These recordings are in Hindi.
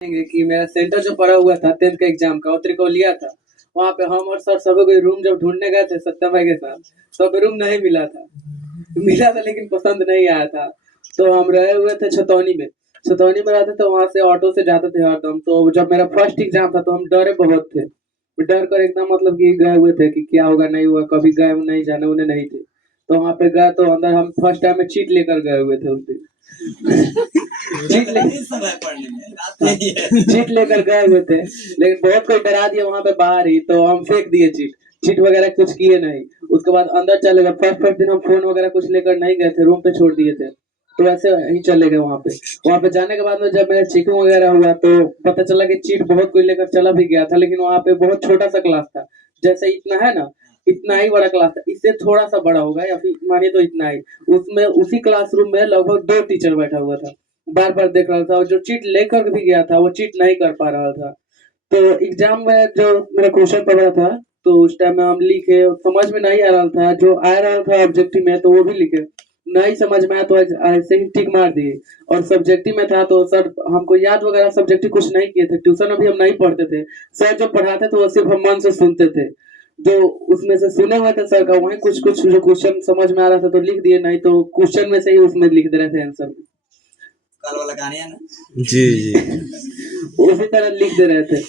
कि मेरा सेंटर जो पड़ा हुआ था 10th का एग्जाम का उतरी को लिया था। वहाँ पे हम और सर सभी कोई रूम जब ढूंढने गए थे सत्यम भाई के साथ, तो रूम नहीं मिला था। मिला था लेकिन पसंद नहीं आया था। तो हम रहे हुए थे छतौनी में। छतौनी में रहते तो वहाँ से ऑटो से जाते थे हरदम। तो जब मेरा फर्स्ट एग्जाम था तो हम डरे बहुत थे। डर कर एकदम मतलब कि गए हुए थे कि क्या होगा नहीं हुआ, कभी गए नहीं, जाने उन्हें नहीं थे। तो वहाँ पे गए तो अंदर हम फर्स्ट टाइम में चीट लेकर गए हुए थे उस दिन। चीट ले चीट लेकर गए हुए थे, लेकिन बहुत कोई डरा दिया वहाँ पे बाहर ही, तो हम फेंक दिए चीट। चीट वगैरह कुछ किए नहीं। उसके बाद अंदर चले गए। फर्स्ट फर्स्ट दिन हम फोन वगैरह कुछ लेकर नहीं गए थे, रूम पे छोड़ दिए थे। तो ऐसे ही चले गए वहाँ पे। वहाँ पे जाने के बाद में जब मेरा चेकिंग वगैरह हुआ तो पता चला कि चीट बहुत कोई लेकर चला भी गया था, लेकिन वहाँ पे बहुत छोटा सा क्लास था। जैसे इतना है ना, इतना ही बड़ा क्लास था। इससे थोड़ा सा बड़ा होगा या फिर मानिए तो इतना ही। उसमें उसी क्लासरूम में लगभग 2 टीचर बैठा हुआ था। बार-बार देख रहा था और जो चीट लेकर भी गया था वो चीट नहीं कर पा रहा था। तो एग्जाम में जो मेरा क्वेश्चन पड़ा था, तो उस टाइम में हम लिखे, समझ में नहीं आ रहा था। जो आ रहा था ऑब्जेक्टिव में तो वो भी लिखे। नहीं समझ में आया तो ऐसे ही टिक मार दिए। और सब्जेक्टिव में था तो सर हमको याद वगैरह सब्जेक्टिव कुछ नहीं किए थे। ट्यूशन अभी हम नहीं पढ़ते थे। सर जो पढ़ाते थे वो सिर्फ हम मन से सुनते थे। जो उसमें से सुने हुए थे सर का, वही कुछ-कुछ जो क्वेश्चन समझ में आ रहा था तो लिख दिए, नहीं तो क्वेश्चन में से ही उसमें लिख दे रहे थे आंसर। कल वाला कहानी है ना? जी, जी। उसी तरह लिख दे रहे थे।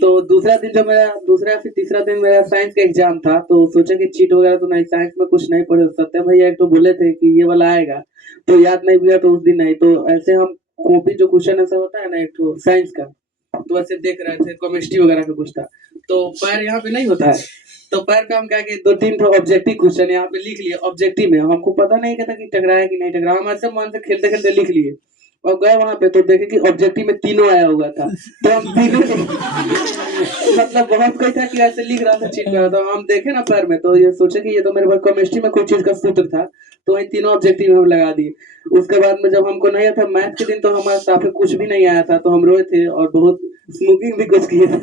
तो दूसरा दिन जो मेरा दूसरा या फिर तीसरा दिन मेरा साइंस का एग्जाम था, तो सोचा कि चीट वगैरह तो नहीं, साइंस में कुछ नहीं पढ़े। सत्यम भैया एक तो बोले थे कि ये वाला आएगा, तो याद नहीं किया तो उस दिन नहीं। तो ऐसे हम कॉपी जो क्वेश्चन आंसर होता है ना एक तो साइंस का, तो ऐसे देख रहे थे, केमिस्ट्री वगैरह का कुछ था। तो पैर यहाँ पे नहीं होता है, तो पैर पे हम क्या किए, 2-3 ठो ऑब्जेक्टिव क्वेश्चन यहाँ पे लिख लिए ऑब्जेक्टिव में। हमको पता नहीं था कि टकराया कि नहीं टकराया, हम ऐसे मन से खेलते-खेलते लिख लिए। और गए वहाँ पे तो देखे कि ऑब्जेक्टिव में तीनों आया हुआ था। तो हम तीनों मतलब बहुत कोई था कि ऐसे लिख रहा था, चीट कर रहा था। हम देखे ना पैर में तो ये सोचे कि ये तो मेरे पास केमिस्ट्री में कोई चीज़ का सूत्र था, तो वही तीनों ऑब्जेक्टिव हम लगा दिए। उसके बाद में जब हमको नहीं आता मैथ के दिन, तो हमारे साथ कुछ भी नहीं आया था, तो हम रोए थे और बहुत स्मोकिंग भी कुछ किए थे।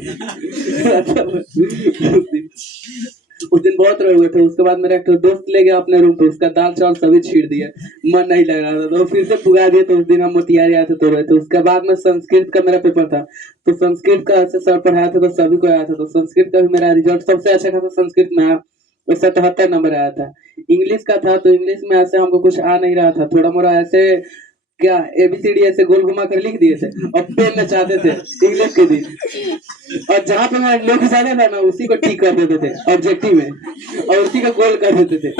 उस दिन बहुत रोए हुए थे। उसके बाद मेरा एक दोस्त ले गया अपने रूम पे, उसका दाल चावल सभी छीट दिया। मन नहीं लग रहा था तो फिर से पुगा दिए। तो उस दिन हम मोतिहारी आए थे तो रोए थे। उसके बाद में संस्कृत का मेरा पेपर था, तो संस्कृत का ऐसे सर पढ़ाया था तो सभी को आया था। तो संस्कृत का भी मेरा रिजल्ट सबसे अच्छा खासा संस्कृत में आया, 77 नंबर आया था। इंग्लिश का था तो इंग्लिश में ऐसे हमको कुछ आ नहीं रहा था, थोड़ा मोड़ा ऐसे क्या एबीसीडी ऐसे गोल घुमा कर लिख दिए थे और पेन में चाहते थे इंग्लिश के दिन। और जहाँ पे मैं नोक ज्यादा था ना उसी को ठीक कर देते थे ऑब्जेक्टिव में, और उसी का गोल कर देते थे।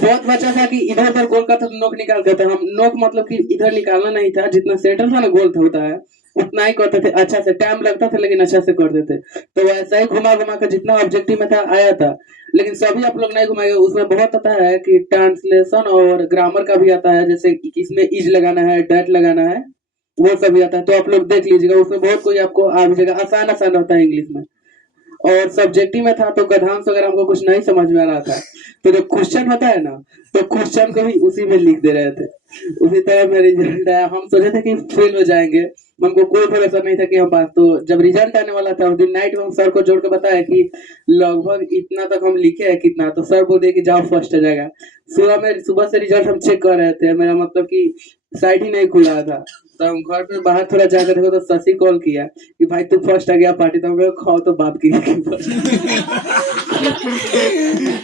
बहुत बचा था कि इधर उधर गोल करता तो नोक निकाल देते। हम नोक मतलब कि इधर निकालना नहीं था, जितना सेंटर था ना गोल था होता है उतना ही करते थे। अच्छा से टाइम लगता था लेकिन अच्छा से कर देते। तो वैसा ही घुमा घुमा कर जितना ऑब्जेक्टिव में था आया था। लेकिन सभी आप लोग नहीं घुमाएंगे, उसमें बहुत आता है कि ट्रांसलेशन और ग्रामर का भी आता है, जैसे कि किसमें इज लगाना है, डैट लगाना है, वो सभी आता है। तो आप लोग देख लीजिएगा, उसमें बहुत कोई आपको आ भी जाएगा। आसान आसान होता है इंग्लिश में। और सब्जेक्टिव में था तो गद्यांश वगैरह हमको कुछ नहीं समझ में आ रहा था, तो जो क्वेश्चन होता है ना, तो क्वेश्चन को भी उसी में लिख दे रहे थे। उसी तरह में रिजल्ट आया। हम सोचे थे कि फेल हो जाएंगे, हमको कोई भरोसा नहीं था कि हम पास। तो जब रिजल्ट आने वाला था उस दिन नाइट में हम सर को जोड़ के बताया कि लगभग इतना तक हम लिखे हैं कितना, तो सर बोले कि जाओ फर्स्ट आ जाएगा। सुबह से रिजल्ट हम चेक कर रहे थे, मेरा मतलब कि साइट ही नहीं खुल रहा था। तो हम घर पे बाहर थोड़ा जाकर देखो तो शशि कॉल किया कि भाई तू फर्स्ट आ गया पार्टी। तो हम लोग खाओ तो बाप की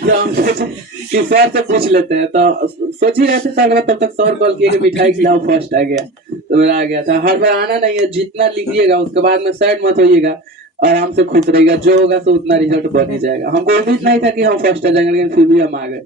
तो हम सोचे कि सर से पूछ लेते हैं। तो सोच ही रहे थे सर, तब तक सर कॉल किए कि मिठाई खिलाओ, फर्स्ट आ गया। तो मेरा आ गया था। हर बार आना नहीं है, जितना लिखिएगा उसके बाद में सैड मत होइएगा, आराम से खुश रहिएगा, जो होगा तो उतना रिजल्ट बन ही जाएगा। हमको उम्मीद नहीं था कि हम फर्स्ट आ जाएंगे, लेकिन फिर भी हम आ गए।